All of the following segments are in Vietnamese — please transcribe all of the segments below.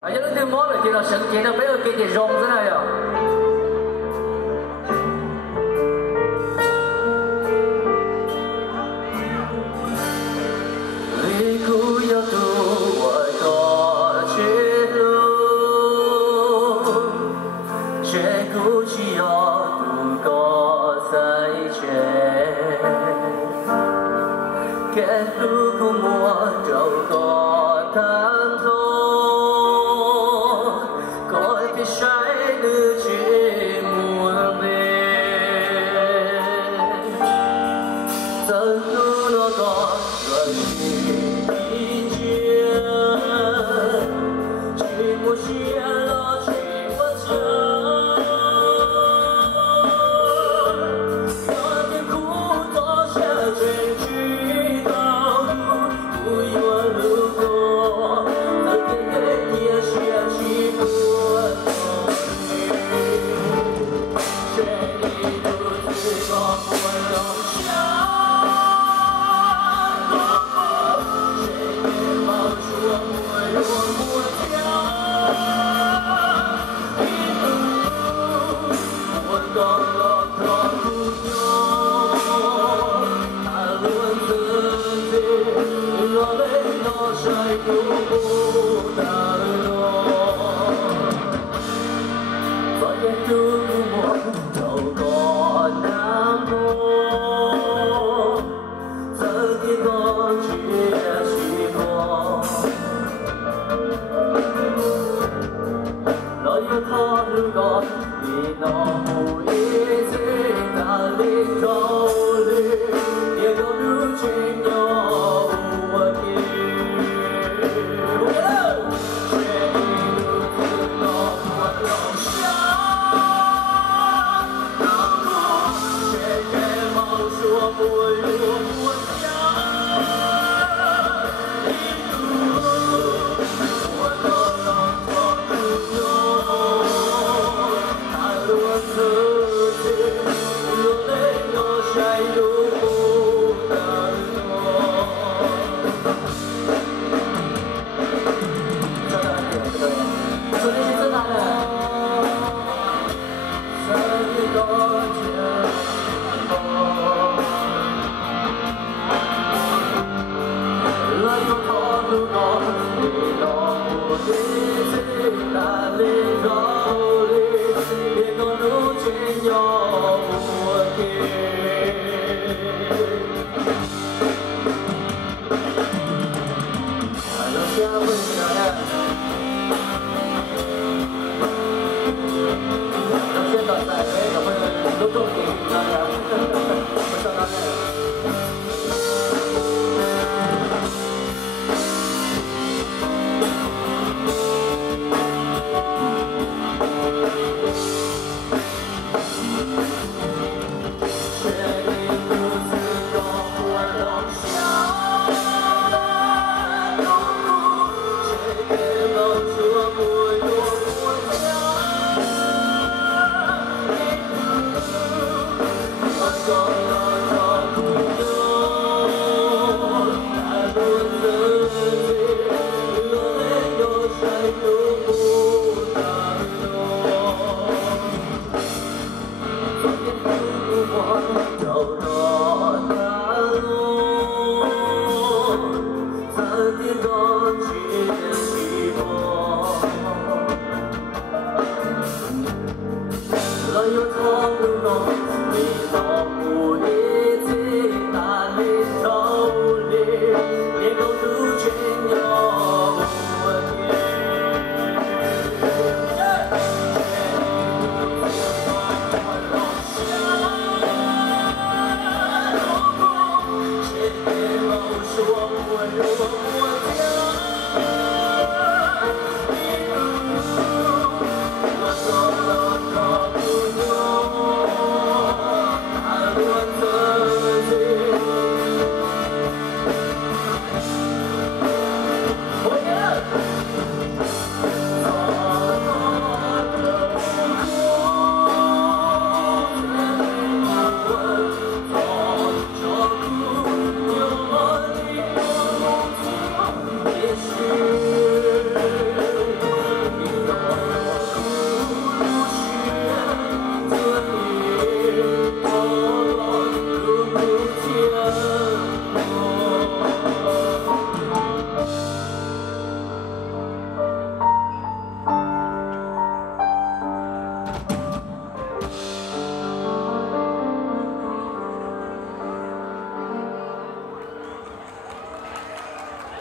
而且你摸了，见到神见到没有给你融进来呀？离苦要渡外多去路，却孤寂要渡过塞圈，给路苦莫走过tanto。 Hãy subscribe cho kênh Ghiền Mì Gõ để không bỏ lỡ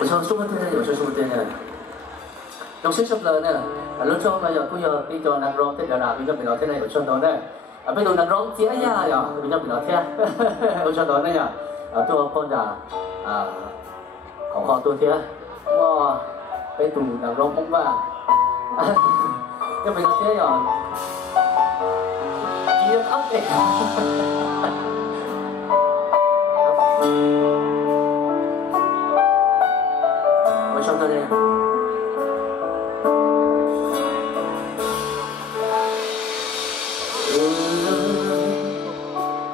sao số một tên này, số một tên này. Trong sách sắp lời nè, lúc cho bây giờ cũng giờ đi cho nàng rong thế nào, bây giờ mình nói thế này của cho đó nè. Bây giờ nàng rong chia ya ya, bây giờ mình nói thế, của cho đó nè ya. Cho con già,ของhọ tôi thế, wow, cái tủ nàng rong cũng va. Nhưng mình nói thế rồi, chia ấp đấy. Của cho tôi nè.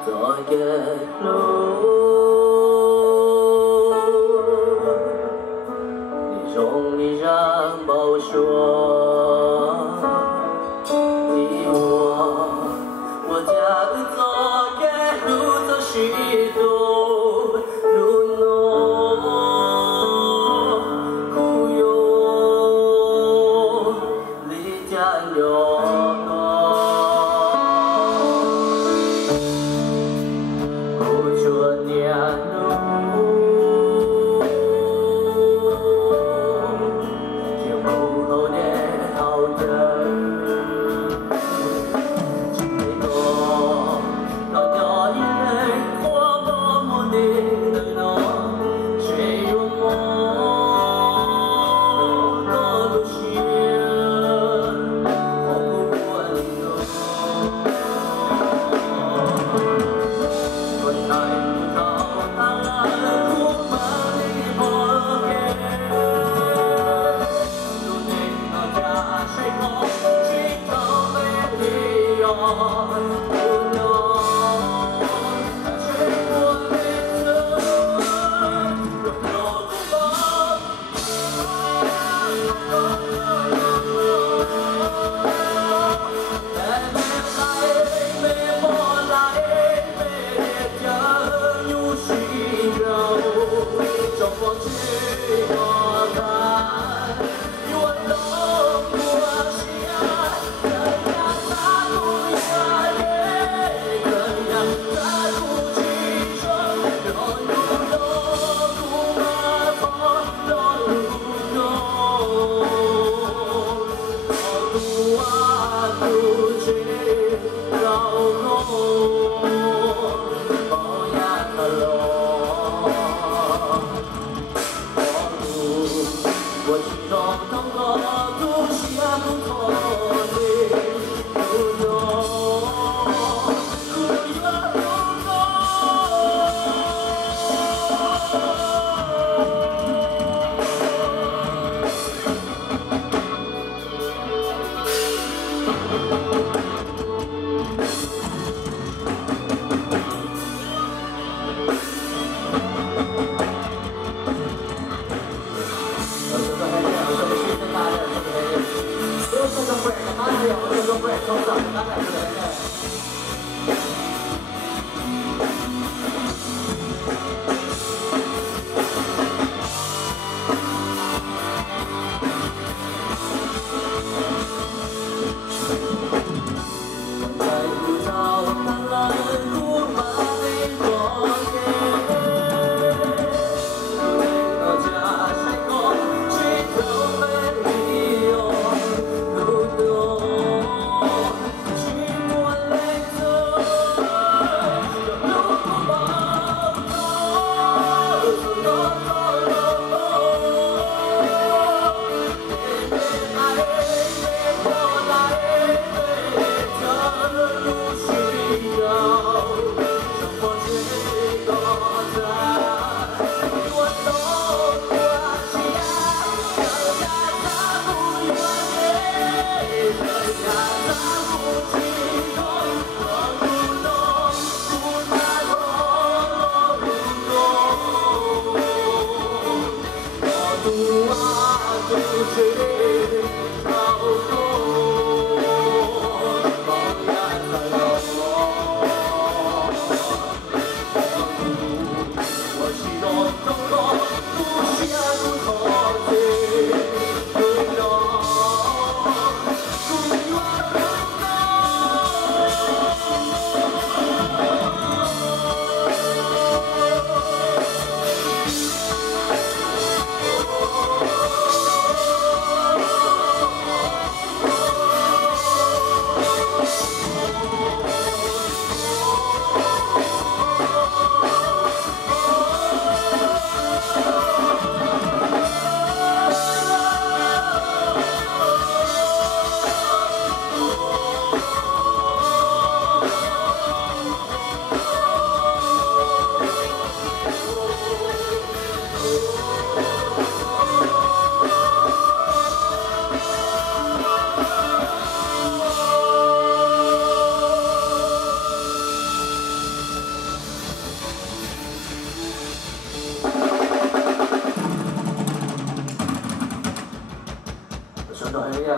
Rồi kết lối你用力让抱说你我家的昨天路走许多路诺苦哟离家有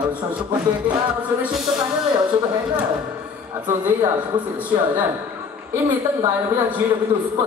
我说是不对的，我说的是这玩意儿，我说不黑的，啊，总之呀，是不是需要的？因为等待了，不想去了，不都是不。